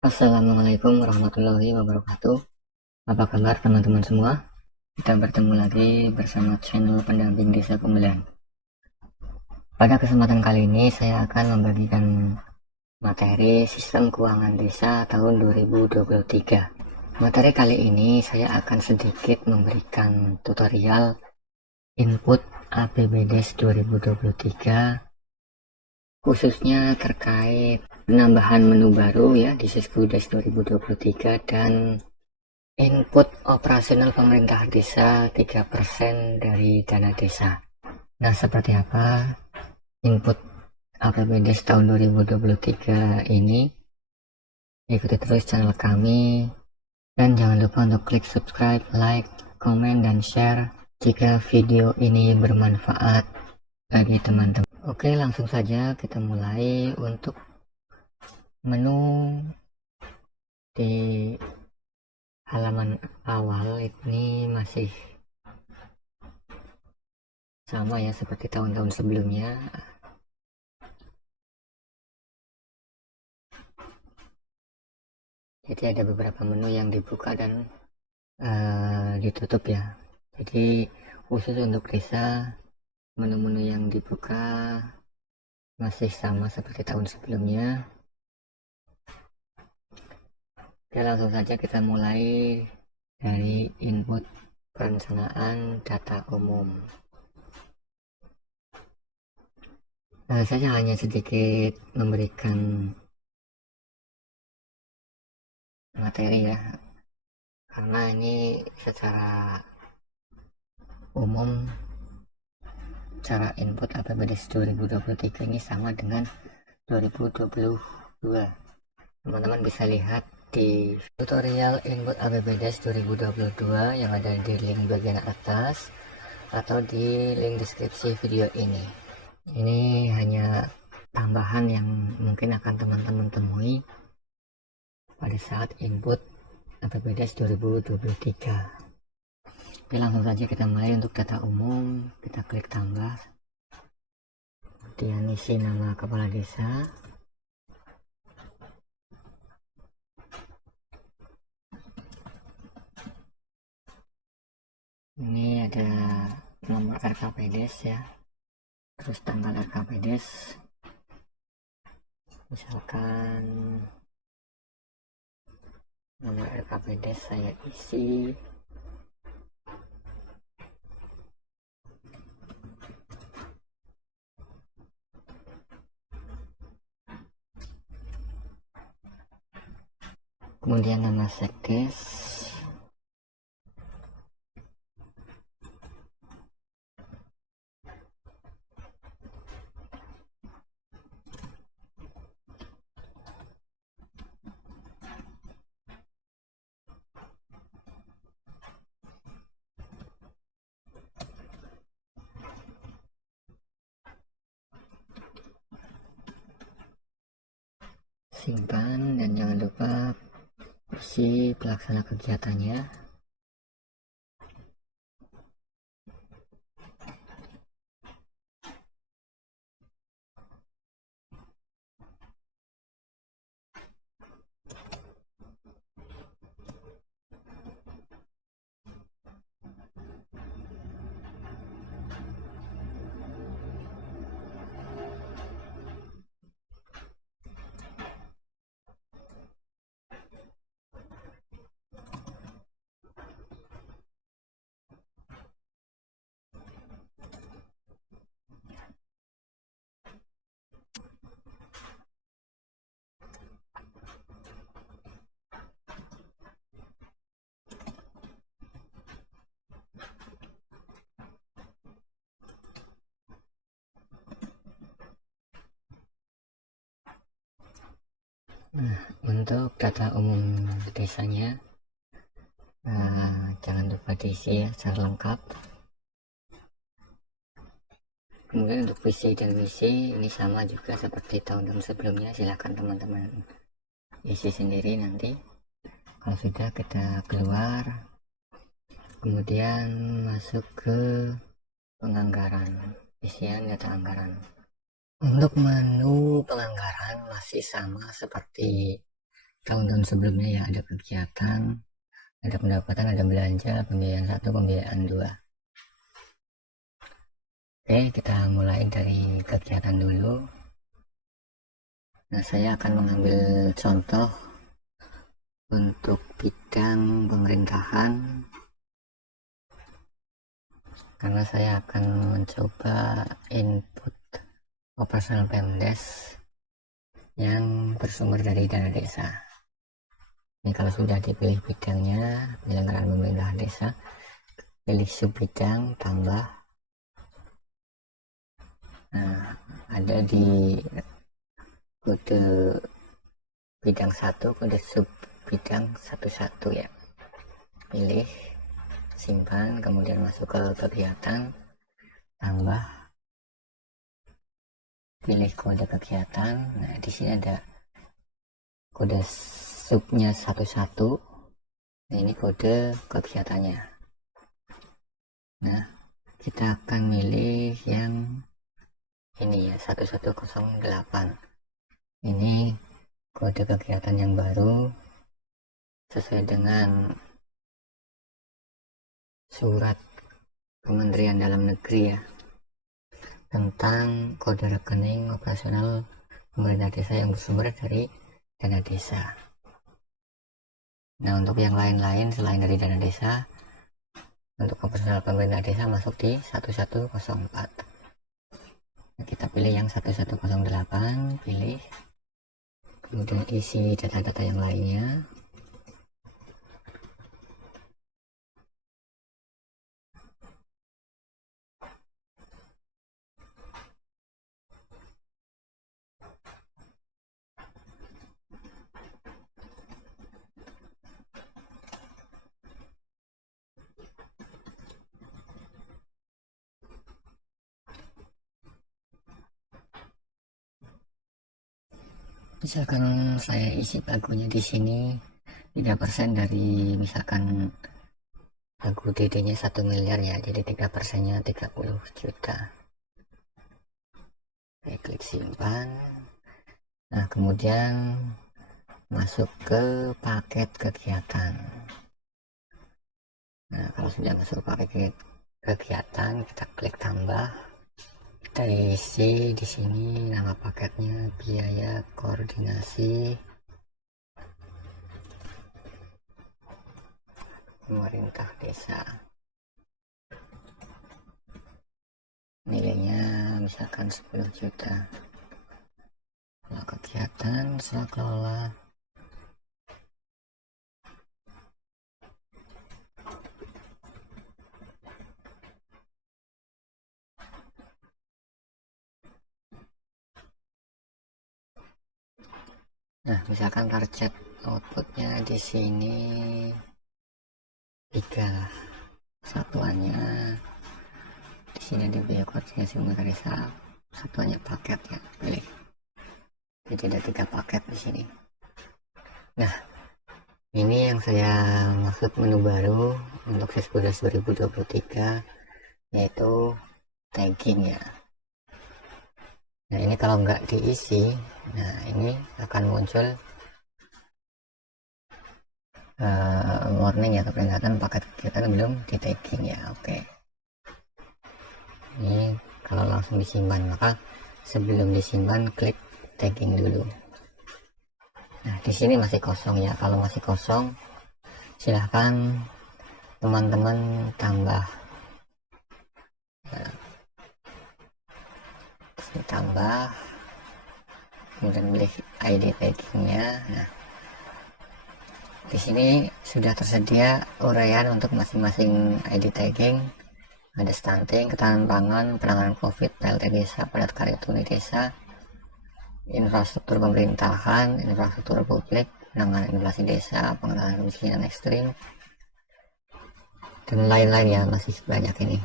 Assalamualaikum warahmatullahi wabarakatuh. Apa kabar teman-teman semua? Kita bertemu lagi bersama channel pendamping desa pembelian. Pada kesempatan kali ini saya akan membagikan materi sistem keuangan desa tahun 2023. Materi kali ini saya akan sedikit memberikan tutorial input APBDes 2023, khususnya terkait penambahan menu baru ya di Siskudes 2023 dan input operasional pemerintah desa 3% dari dana desa. Nah, seperti apa input APBDes tahun 2023 ini? Ikuti terus channel kami dan jangan lupa untuk klik subscribe, like, komen, dan share jika video ini bermanfaat bagi teman-teman. Oke, langsung saja kita mulai. Untuk menu di halaman awal ini masih sama ya seperti tahun-tahun sebelumnya. Jadi ada beberapa menu yang dibuka dan ditutup ya. Jadi khusus untuk desa, menu-menu yang dibuka masih sama seperti tahun sebelumnya. Oke, langsung saja kita mulai dari input perencanaan data umum. Saya hanya sedikit memberikan materi ya, karena ini secara umum cara input APBDes 2023 ini sama dengan 2022. Teman-teman bisa lihat di tutorial input APBDes 2022 yang ada di link bagian atas atau di link deskripsi video ini. Ini hanya tambahan yang mungkin akan teman-teman temui pada saat input APBDes 2023. Oke, langsung saja kita mulai. Untuk data umum kita klik tambah, kemudian isi nama kepala desa, ini ada nomor RKPDes ya, terus tanggal RKPDes, misalkan nomor RKPDes saya isi kemudian nama sekdes, simpan, dan jangan lupa isi pelaksana kegiatannya. Nah, untuk data umum desanya jangan lupa diisi ya secara lengkap. Kemudian untuk visi dan misi ini sama juga seperti tahun-tahun sebelumnya, silahkan teman-teman isi sendiri nanti. Kalau sudah, kita keluar, kemudian masuk ke penganggaran. isian data anggaran. Untuk menu penganggaran masih sama seperti tahun-tahun sebelumnya ya, ada kegiatan, ada pendapatan, ada belanja, pembiayaan 1, pembiayaan 2. Oke, kita mulai dari kegiatan dulu. Nah, saya akan mengambil contoh untuk bidang pemerintahan karena saya akan mencoba input operasional Pemdes yang bersumber dari dana desa. Ini kalau sudah dipilih bidangnya, penyelenggaraan pemerintahan desa, pilih sub bidang, tambah. Nah, ada di kode bidang 1, kode sub bidang 11 ya. Pilih, simpan, kemudian masuk ke kegiatan, tambah, pilih kode kegiatan. Nah, di sini ada kode subnya 11. Nah, ini kode kegiatannya. Nah, kita akan milih yang ini ya, 1108. Ini kode kegiatan yang baru sesuai dengan surat Kementerian Dalam Negeri ya, tentang kode rekening operasional pemerintah desa yang bersumber dari dana desa. Nah, untuk yang lain-lain selain dari dana desa, untuk operasional pemerintah desa masuk di 1104. Nah, kita pilih yang 1108, pilih, kemudian isi data-data yang lainnya. Misalkan saya isi pagunya di sini 3% dari misalkan pagu DD-nya 1 miliar ya, jadi 3%-nya 30 juta. Oke, klik simpan. Nah, kemudian masuk ke paket kegiatan. Nah, kalau sudah masuk paket kegiatan, kita klik tambah. Kita isi di sini nama paketnya, biaya koordinasi pemerintah desa. Nilainya misalkan 10 juta. Nah, kegiatan sekolah. Nah, misalkan target outputnya di sini 3 satuannya. Di sini ada biaya koordinasi pemerintah desa, satuannya paket ya, pilih. Jadi ada 3 paket di sini. Nah, ini yang saya maksud menu baru untuk Sisbudget 2023, yaitu tagging ya. Nah, ini kalau nggak diisi, nah ini akan muncul warning ya, keperingatan paket kegiatan belum di tagging ya. Oke, ini kalau langsung disimpan, maka sebelum disimpan klik tagging dulu. Nah, di sini masih kosong ya. Kalau masih kosong, silahkan teman-teman tambah. Nah, tambah, kemudian pilih ID taggingnya. Nah, di sini sudah tersedia uraian untuk masing-masing ID tagging. Ada stunting, ketahanan pangan, penanganan COVID, PLT desa, padat karya tunai desa, infrastruktur pemerintahan, infrastruktur publik, penanganan inflasi desa, pengendalian kemiskinan ekstrim, dan lain-lain ya, masih banyak ini.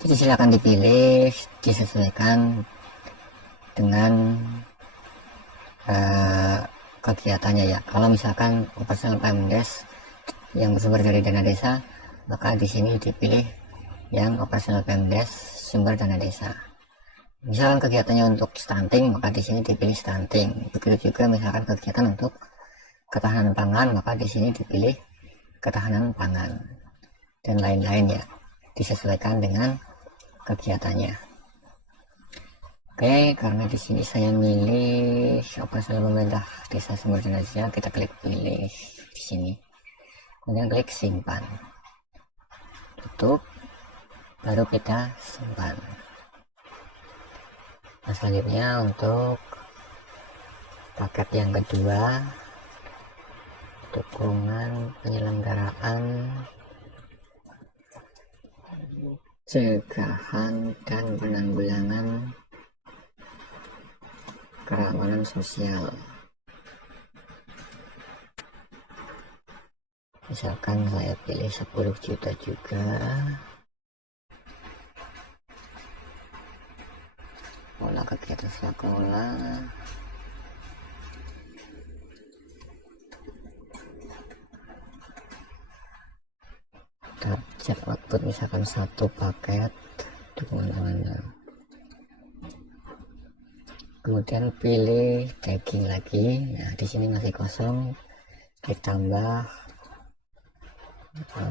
Jadi silakan dipilih, disesuaikan dengan kegiatannya ya. Kalau misalkan operasional Pemdes yang bersumber dari dana desa, maka di sini dipilih yang operasional Pemdes sumber dana desa. Misalkan kegiatannya untuk stunting, maka di sini dipilih stunting. Begitu juga misalkan kegiatan untuk ketahanan pangan, maka di sini dipilih ketahanan pangan dan lain-lain ya, disesuaikan dengan kegiatannya. Oke, karena di sini saya milih operasional pemerintah desa sumber dana desa, kita klik pilih di sini, kemudian klik simpan, tutup, baru kita simpan. Nah, selanjutnya untuk paket yang kedua, dukungan penyelenggaraan cegahan dan penanggulangan kerawanan sosial. Misalkan saya pilih 10 juta juga. Pola kegiatan sekolah, target output misalkan 1 paket dukungan. Kemudian pilih tagging lagi. Nah, di sini masih kosong, kita tambah,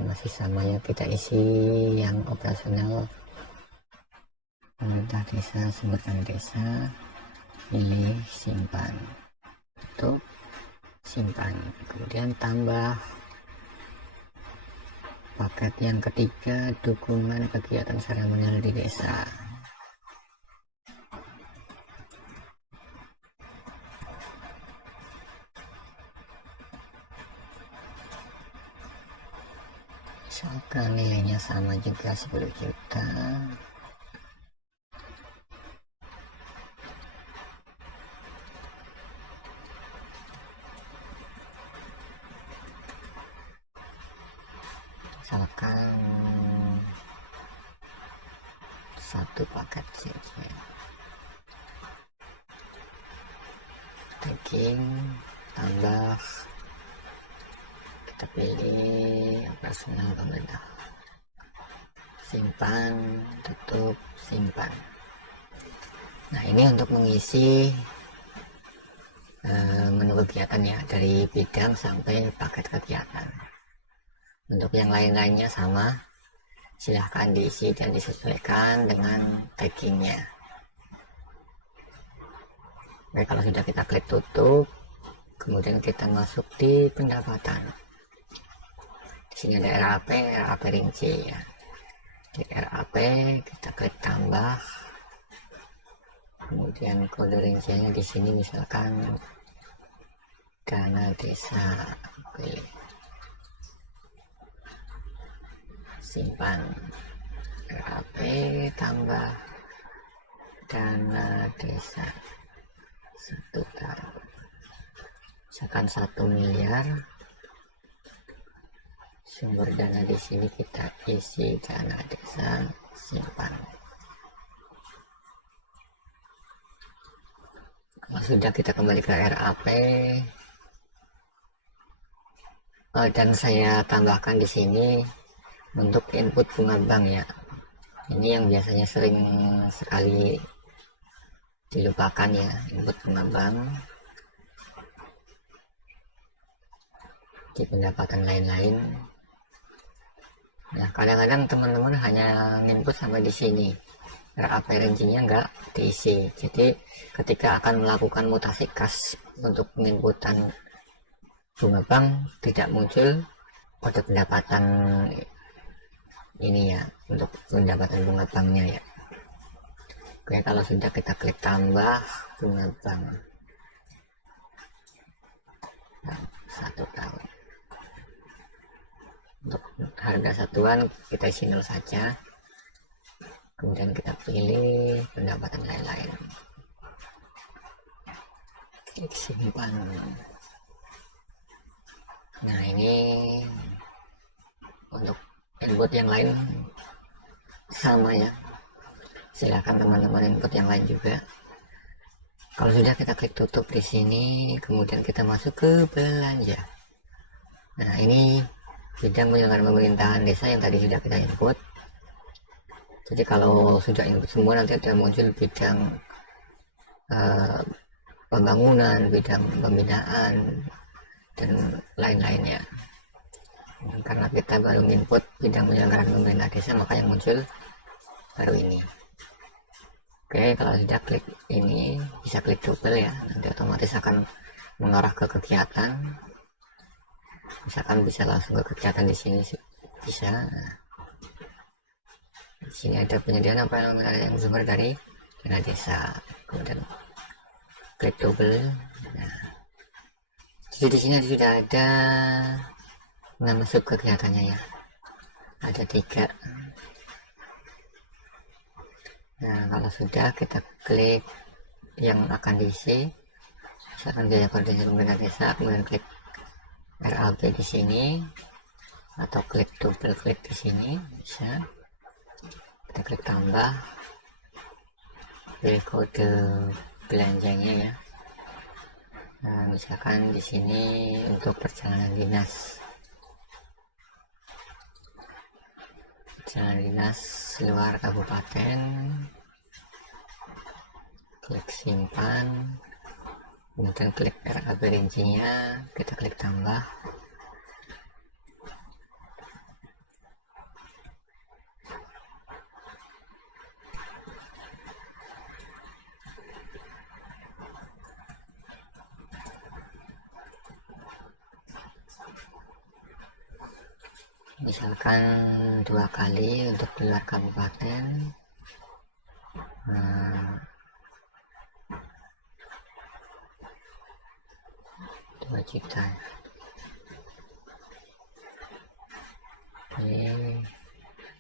masih sama ya, kita isi yang operasional pemerintah desa sumber dana desa, pilih simpan, tutup, simpan, kemudian tambah paket yang ketiga, dukungan kegiatan seremonial di desa. Misalkan nilainya sama juga 10 juta. Misalkan 1 paket saja. Tagging, tambah, kita pilih operasional pemerintah, simpan, tutup, simpan. Nah, ini untuk mengisi menu kegiatan ya, dari bidang sampai paket kegiatan. Untuk yang lain-lainnya sama, silahkan diisi dan disesuaikan dengan taggingnya. Oke, kalau sudah kita klik tutup, kemudian kita masuk di pendapatan. Di sini ada RAP rinci ya. Di RAP kita klik tambah, kemudian kode rinciannya di sini misalkan dana desa, pilih simpan, RAP tambah dana desa 1 tahun, misalkan 1 miliar. Sumber dana di sini kita isi dana desa, simpan. Kalau sudah, kita kembali ke RAP, dan saya tambahkan di sini untuk input bunga bank ya. Ini yang biasanya sering sekali dilupakan ya, input bunga bank di pendapatan lain-lain. Nah, kadang-kadang teman-teman hanya input sampai di sini, RAP rincinya nggak diisi. Jadi ketika akan melakukan mutasi kas untuk penginputan bunga bank, tidak muncul kode pendapatan ini ya, untuk pendapatan bunga banknya ya. Oke, kalau sudah, kita klik tambah bunga bank 1 tahun. Untuk harga satuan kita isi 0 saja, kemudian kita pilih pendapatan lain-lain, klik simpan. Nah, ini untuk input yang lain sama ya, silakan teman-teman input yang lain juga. Kalau sudah, kita klik tutup di sini, kemudian kita masuk ke belanja. Nah, ini bidang penyelenggaraan pemerintahan desa yang tadi sudah kita input. Jadi kalau sudah input semua, nanti ada muncul bidang pembangunan, bidang pembinaan, dan lain-lainnya. Karena kita baru input bidang penyelenggaraan pemerintah desa, makanya muncul baru ini. Oke, kalau sudah klik ini, bisa klik double ya, nanti otomatis akan mengarah ke kegiatan. Misalkan bisa langsung ke kegiatan di sini, bisa. Nah, di sini ada penyediaan apa yang sumber dari dana desa, kemudian klik double. Nah, jadi di sini sudah ada nama sub kegiatannya ya, ada 3. Nah, kalau sudah, kita klik yang akan diisi, misalkan biaya koordinasi pemerintah desa, kemudian klik RAB di sini, atau klik double klik di sini, bisa. Kita klik tambah, pilih kode belanjanya ya. Nah, misalkan di sini untuk perjalanan dinas, luar kabupaten, klik simpan, kemudian klik RAB rincinya, kita klik tambah. Misalkan 2 kali untuk di luar kabupaten. Nah, 2 juta.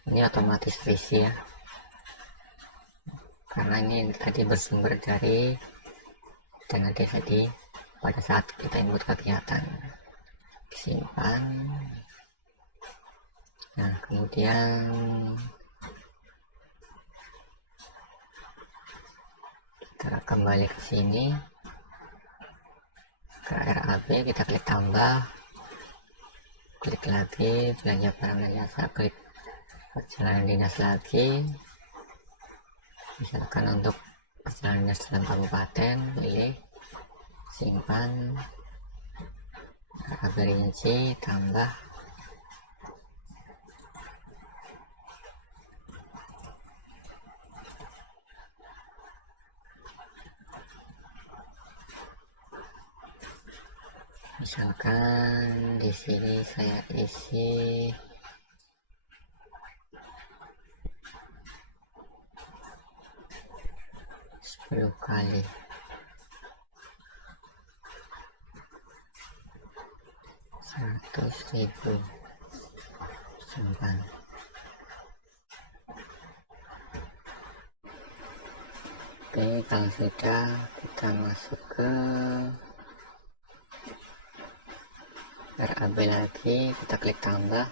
Ini otomatis terisi ya, karena ini tadi bersumber dari dana desa pada saat kita input kegiatan. Simpan. Nah, kemudian kita kembali ke sini, ke RAB, kita klik tambah, klik lagi belanja barang dan jasa, klik perjalanan dinas lagi. Misalkan untuk perjalanan dinas dalam kabupaten, pilih simpan, RAB rinci, tambah. Misalkan di sini saya isi 10 kali. Rp100.000 simpan. Oke, kalau sudah, kita masuk ke RAB lagi, kita klik tambah,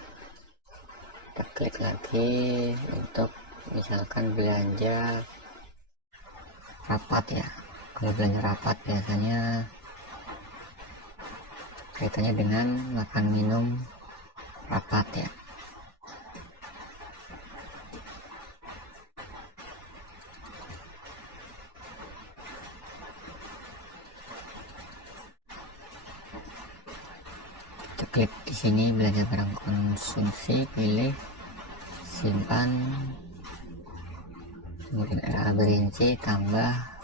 kita klik lagi untuk misalkan belanja rapat ya. Kalau belanja rapat biasanya kaitannya dengan makan minum rapat ya. Kita klik di sini belanja barang konsumsi, pilih simpan, kemudian RAB rinci, tambah.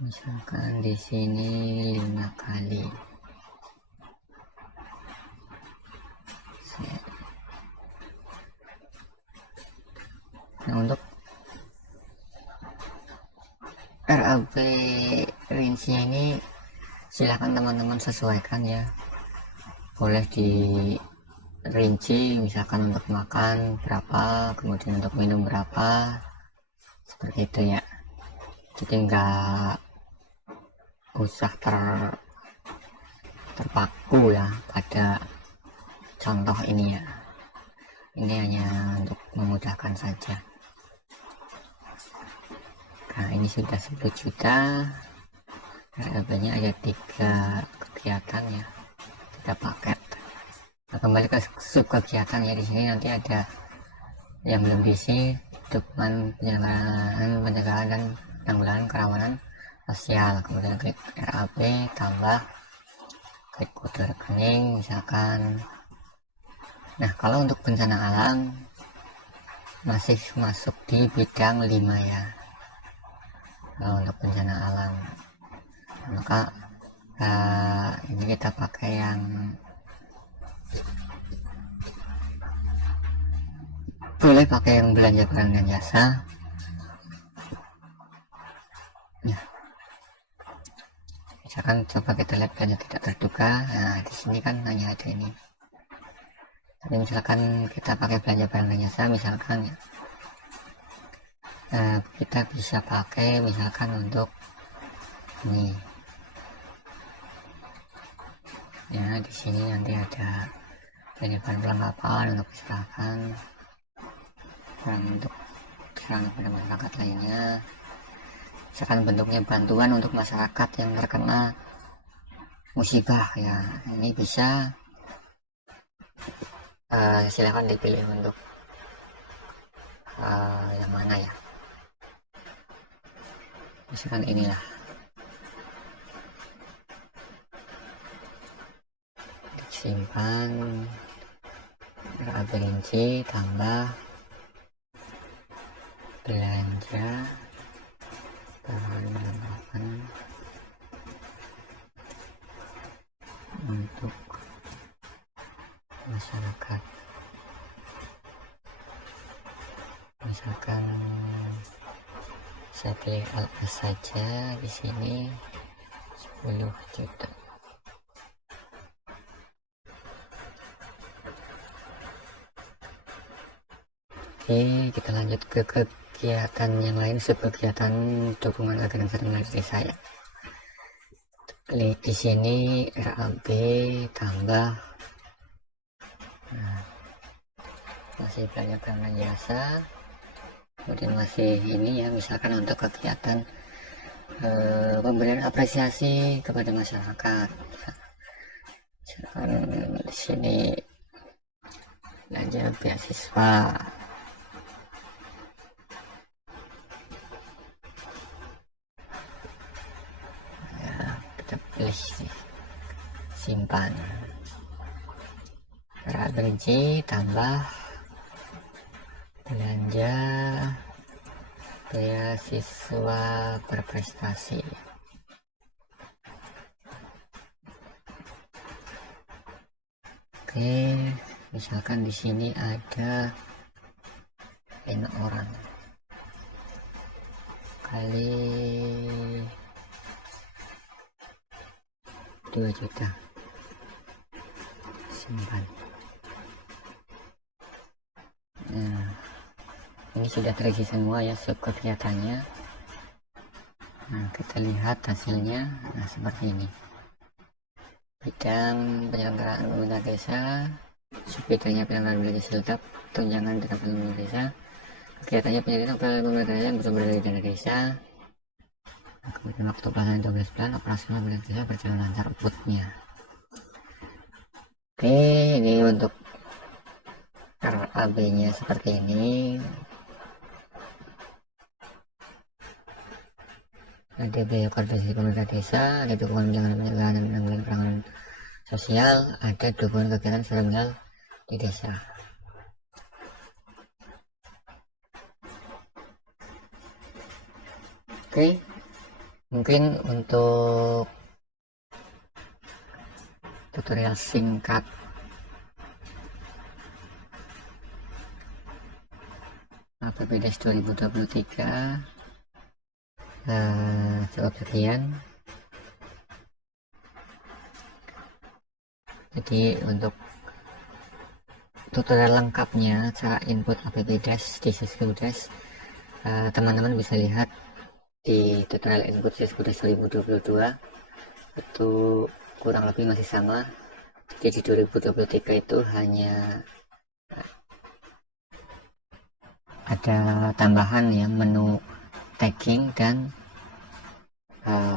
Misalkan di sini 5 kali. Nah, untuk RAB rincinya ini silahkan teman-teman sesuaikan ya, boleh di rinci misalkan untuk makan berapa, kemudian untuk minum berapa, seperti itu ya. Jadi nggak usah terpaku ya pada contoh ini ya, ini hanya untuk memudahkan saja. Nah, ini sudah 10 juta. RLB-nya ada 3 kegiatan ya, 3 paket. Nah, kembali ke sub kegiatan ya, di sini nanti ada yang belum diisi, dokumen pencegahan dan penanggulangan kerawanan sosial, kemudian klik RAB, tambah klik kode rekening misalkan. Nah, kalau untuk bencana alam masih masuk di bidang 5 ya. Kalau untuk bencana alam, maka ini kita pakai yang boleh pakai yang belanja barang dan jasa ya. Misalkan coba kita lihat belanja tidak terduga. Nah, di sini kan hanya ada ini. Tapi misalkan kita pakai belanja barang dan jasa, misalkan ya, kita bisa pakai misalkan untuk ini ya. Di sini nanti ada bahan perlengkapan untuk misalkan untuk serang pada masyarakat lainnya, misalkan bentuknya bantuan untuk masyarakat yang terkena musibah ya. Ini bisa silakan dipilih untuk yang mana ya, misalkan inilah, simpan RABNC tambah belanja bahan perlengkapan untuk masyarakat. Misalkan saya pilih LS saja, di sini 10 juta. Oke, kita lanjut ke kegiatan yang lain, kegiatan dukungan organisasi desa ya. Klik di sini RAB tambah, nah, masih belanja barang dan jasa, kemudian masih ini ya, misalkan untuk kegiatan pemberian apresiasi kepada masyarakat. Misalkan di sini belanja beasiswa. Pilih simpan RABNC tambah belanja beasiswa berprestasi. Oke, misalkan di sini ada 5 orang kali 2 juta, simpan. Nah, ini sudah terisi semua ya sub kegiatannya. Nah, kita lihat hasilnya. Nah, seperti ini. Bidang penyelenggaraan pemerintah desa, bidangnya penyelenggaraan belanja siltap, tunjangan dana pemerintah desa, kegiatannya penyelidikan pemerintah desa yang bersumber dari dana desa. Nah, kemudian waktu pelaksanaan 12 bulan, operasional pemerintah desa berjalan lancar outputnya. Oke, ini untuk RAB nya seperti ini. Ada biaya koordinasi pemerintah desa, ada dukungan pencegahan dan penanggulangan kerawanan sosial, ada dukungan kegiatan seremonial di desa. Oke, mungkin untuk tutorial singkat APBDes 2023 cukup sekian. Jadi untuk tutorial lengkapnya cara input APBDes di Siskudes, teman-teman bisa lihat di tutorial input Siskudes 2022. Itu kurang lebih masih sama. Jadi di 2023 itu hanya ada tambahan ya, menu tagging dan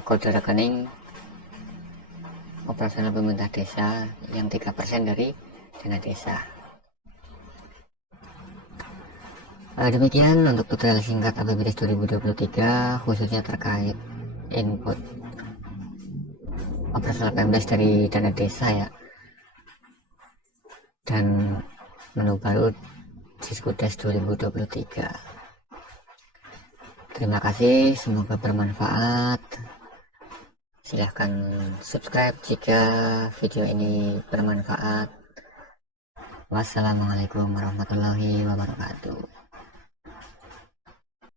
kode rekening operasional pemerintah desa yang 3% dari dana desa. Demikian untuk tutorial singkat APBDes 2023 khususnya terkait input operasional Pemdes dari dana desa ya, dan menu baru Diskudes 2023. Terima kasih, semoga bermanfaat. Silahkan subscribe jika video ini bermanfaat. Wassalamualaikum warahmatullahi wabarakatuh.